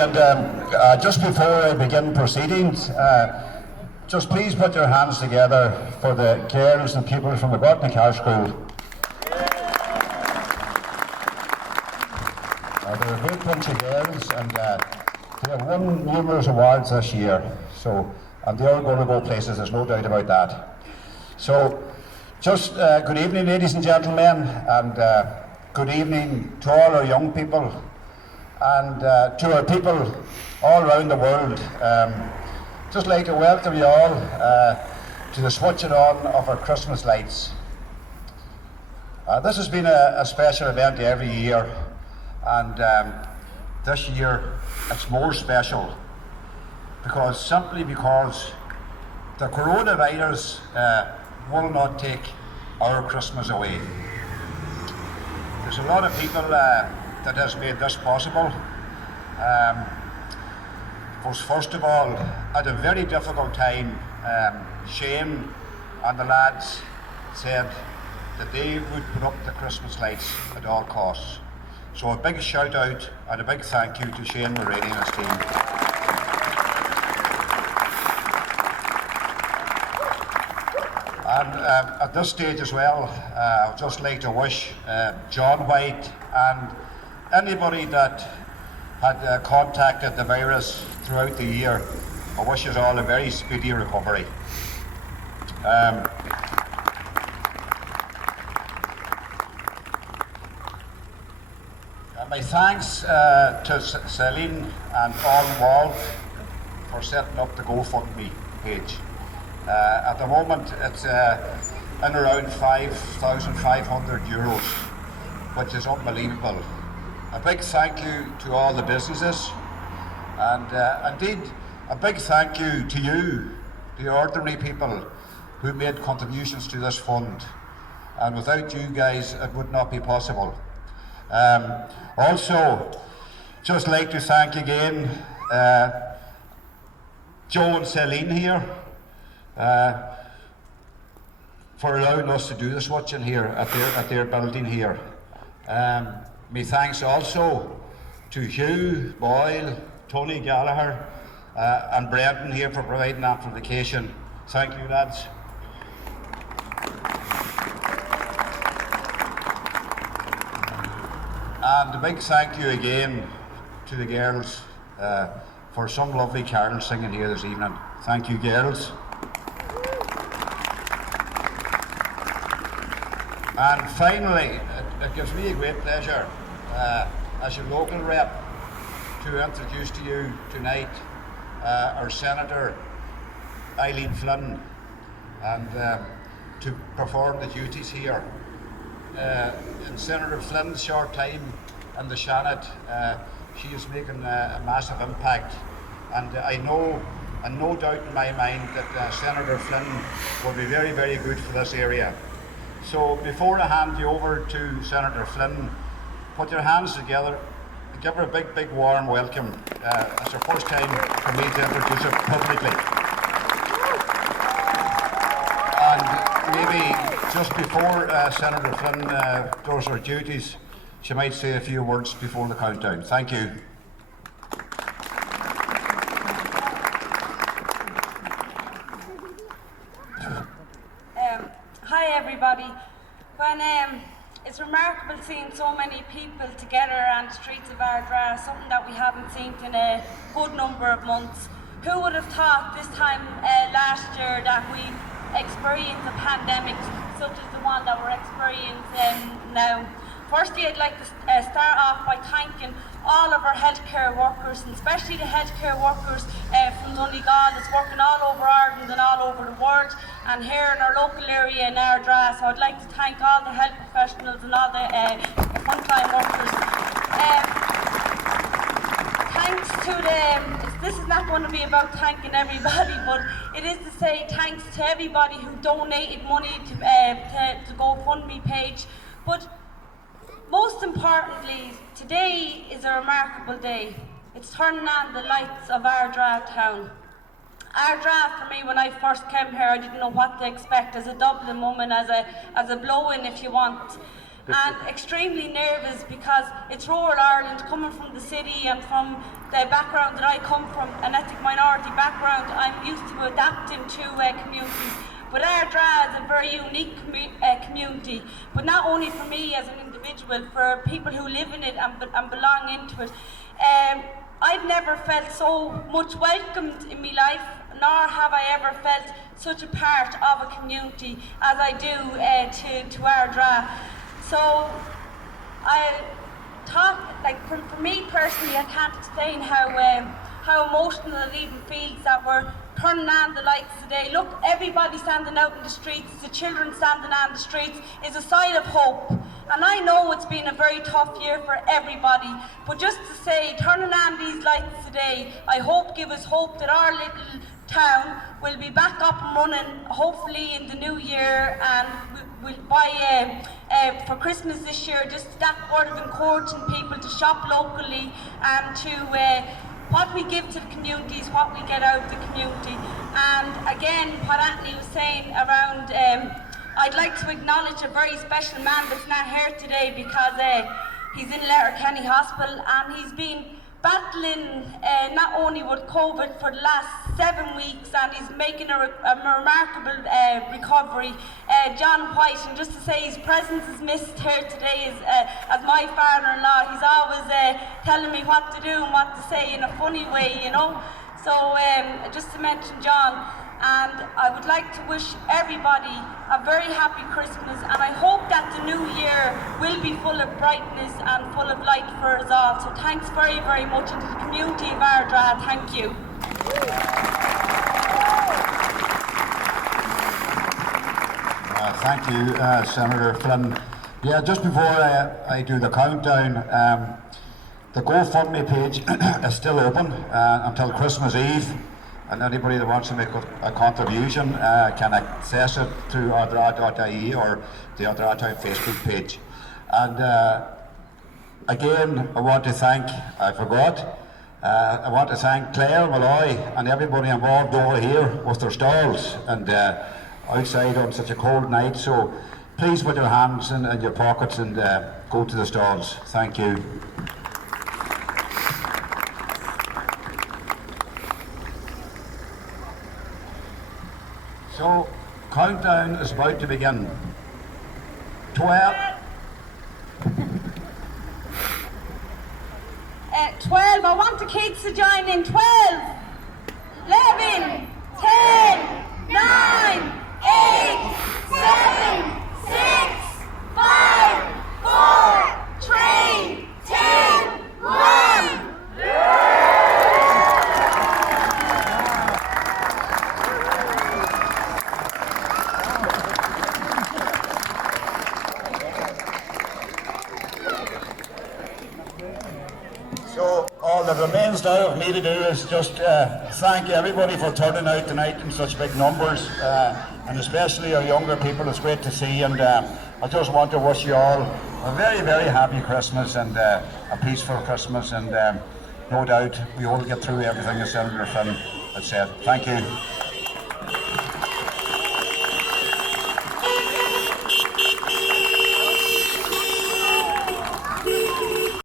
and just before I begin proceedings, just please put your hands together for the girls and pupils from the Gortna Car School. They're a great bunch of girls, and they have won numerous awards this year, so, and they're all going to go places, there's no doubt about that. So, just good evening, ladies and gentlemen, and good evening to all our young people, and to our people all around the world. Just like to welcome you all to the switching on of our Christmas lights. This has been a special event every year, and this year it's more special simply because the coronavirus will not take our Christmas away. There's a lot of people that has made this possible. First of all, at a very difficult time, Shane and the lads said that they would put up the Christmas lights at all costs. So a big shout out and a big thank you to Shane Mulroney and his team. And at this stage as well, I'd just like to wish John White and anybody that had contacted the virus throughout the year, I wish us all a very speedy recovery. My thanks to Celine and all involved for setting up the GoFundMe page. At the moment it's in around 5,500 euros, which is unbelievable. A big thank you to all the businesses, and indeed a big thank you to you, the ordinary people who made contributions to this fund, and without you guys it would not be possible. Also, just like to thank again Joe and Celine here for allowing us to do this watching here at their building here. My thanks also to Hugh Boyle, Tony Gallagher and Brendan here for providing amplification. Thank you, lads. And a big thank you again to the girls for some lovely carols singing here this evening. Thank you, girls. And finally, it gives me a great pleasure as your local rep to introduce to you tonight our Senator Eileen Flynn, and to perform the duties here. In Senator Flynn's short time in the Seanad, she is making a massive impact, and I know, and no doubt in my mind, that Senator Flynn will be very, very good for this area. So before I hand you over to Senator Flynn, put your hands together and give her a big, big warm welcome. It's her first time for me to introduce her publicly. And maybe just before Senator Flynn does her duties, she might say a few words before the countdown. Thank you. Hi everybody. It's remarkable seeing so many people together on the streets of Ardra, something that we haven't seen in a good number of months. Who would have thought this time last year that we'd experience a pandemic such as the one that we're experiencing now? Firstly, I'd like to start off by thanking all of our healthcare workers, and especially the healthcare workers from Donegal that's working all over Ireland and all over the world, and here in our local area in Ardra. So I'd like to thank all the health professionals and all the frontline workers. Thanks to this is not going to be about thanking everybody, but it is to say thanks to everybody who donated money to the GoFundMe page. But most importantly, today is a remarkable day. It's turning on the lights of Ardra town. Ardra, for me, when I first came here, I didn't know what to expect as a Dublin woman, as a blow-in if you want. and extremely nervous because it's rural Ireland, coming from the city and from the background that I come from, an ethnic minority background. I'm used to adapting to communities. But Ardra is a very unique community, but not only for me as an individual, for people who live in it and belong into it. I've never felt so much welcomed in my life, nor have I ever felt such a part of a community as I do to Ardra. So I talk, like for me personally, I can't explain how emotional it even feels that we're turning on the lights today. Look, everybody standing out in the streets, the children standing on the streets is a sign of hope. And I know it's been a very tough year for everybody, but just to say, turning on these lights today, I hope give us hope that our little town will be back up and running, hopefully in the new year, and we'll buy for Christmas this year, just that word of encouraging people to shop locally and to what we give to the community is what we get out of the community. And again, what Anthony was saying around, I'd like to acknowledge a very special man that's not here today because he's in Letterkenny Hospital and he's been battling not only with COVID for the last 7 weeks, and he's making a remarkable recovery. John White, and just to say his presence is missed here today as my father-in-law. He's always telling me what to do and what to say in a funny way, you know. So just to mention John, and I would like to wish everybody a very happy Christmas, and I hope that the new year will be full of brightness and full of light for us all. So thanks very, very much, and to the community of Ardra, thank you. Thank you, Senator Flynn. Yeah, just before I do the countdown, the GoFundMe page is still open until Christmas Eve, and anybody that wants to make a contribution can access it through ardra.ie or the Ardra Town Facebook page. And again, I want to thank, I want to thank Claire Malloy and everybody involved over here with their stalls and outside on such a cold night. So please put your hands in your pockets and go to the stalls. Thank you. So, countdown is about to begin. 12. 12, I want the kids to join in. 12, 11, 10, 9, 8, 7, 6, 5, 4, 3, 2, 1. So all that remains now of me to do is just thank everybody for turning out tonight in such big numbers, and especially our younger people. It's great to see, and I just want to wish you all a very, very happy Christmas and a peaceful Christmas, and no doubt we all get through everything as Senator Flynn had said. Thank you.